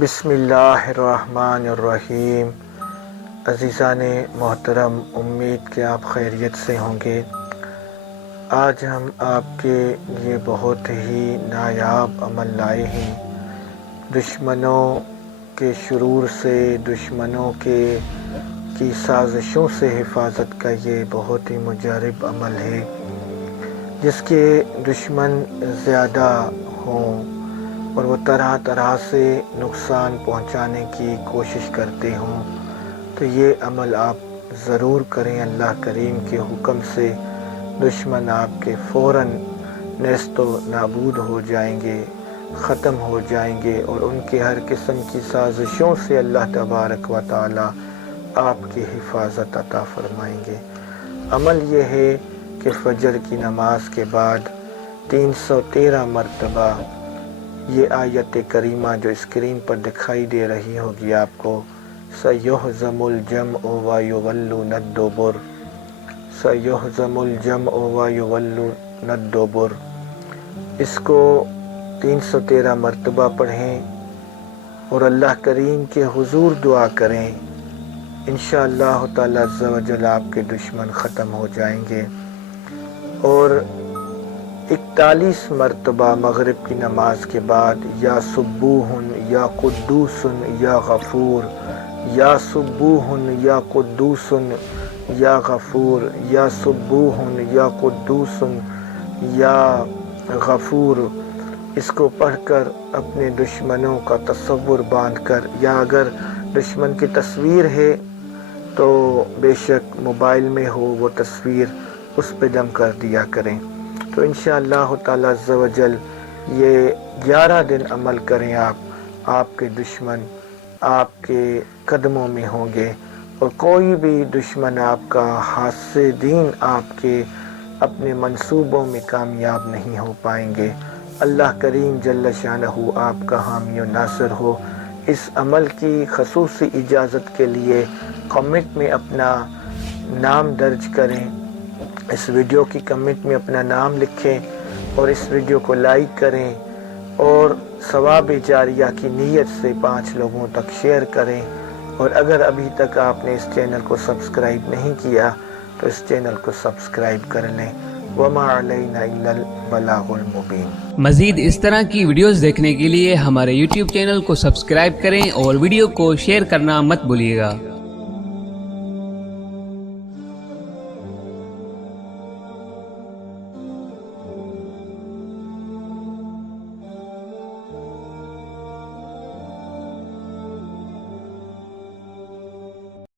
بسم اللہ الرحمن الرحیم۔ عزیزان محترم، امید کہ آپ خیریت سے ہوں گے۔ آج ہم آپ کے لیے بہت ہی نایاب عمل لائے ہیں۔ دشمنوں کے شرور سے، دشمنوں کی سازشوں سے حفاظت کا یہ بہت ہی مجرب عمل ہے۔ جس کے دشمن زیادہ ہوں اور وہ طرح طرح سے نقصان پہنچانے کی کوشش کرتے ہوں تو یہ عمل آپ ضرور کریں۔ اللہ کریم کے حکم سے دشمن آپ کے فوراً نیست و نابود ہو جائیں گے، ختم ہو جائیں گے، اور ان کے ہر قسم کی سازشوں سے اللہ تبارک و تعالی آپ کی حفاظت عطا فرمائیں گے۔ عمل یہ ہے کہ فجر کی نماز کے بعد 313 مرتبہ یہ آیت کریمہ جو اسکرین پر دکھائی دے رہی ہوگی آپ کو، سَيُهْزَمُ الْجَمْعُ وَيُوَلُّونَ الدُّبُرَ، سَيُهْزَمُ الْجَمْعُ وَيُوَلُّونَ الدُّبُرَ، اس کو 313 مرتبہ پڑھیں اور اللہ کریم کے حضور دعا کریں۔ انشاءاللہ تعالی عز و جل آپ کے دشمن ختم ہو جائیں گے۔ اور 41 مرتبہ مغرب کی نماز کے بعد یا سبوحن یا قدوسن یا غفور، یا سبوحن یا قدوسن یا غفور، یا سبوحن یا قدوسن یا غفور، اس کو پڑھ کر اپنے دشمنوں کا تصور باندھ کر، یا اگر دشمن کی تصویر ہے تو بے شک موبائل میں ہو وہ تصویر، اس پہ دم کر دیا کریں۔ تو انشاءاللہ تعالی عز و جل یہ 11 دن عمل کریں آپ کے دشمن آپ کے قدموں میں ہوں گے، اور کوئی بھی دشمن آپ کا حاسد دین آپ کے اپنے منصوبوں میں کامیاب نہیں ہو پائیں گے۔ اللہ کریم جل شانہ آپ کا حامی و ناصر ہو۔ اس عمل کی خصوصی اجازت کے لیے کمنٹ میں اپنا نام درج کریں، اس ویڈیو کی کمنٹ میں اپنا نام لکھیں اور اس ویڈیو کو لائک کریں، اور ثواب جاریہ کی نیت سے 5 لوگوں تک شیئر کریں۔ اور اگر ابھی تک آپ نے اس چینل کو سبسکرائب نہیں کیا تو اس چینل کو سبسکرائب کر لیں۔ وما علینا الا البلاغ المبین۔ مزید اس طرح کی ویڈیوز دیکھنے کے لیے ہمارے YouTube چینل کو سبسکرائب کریں اور ویڈیو کو شیئر کرنا مت بھولیے گا۔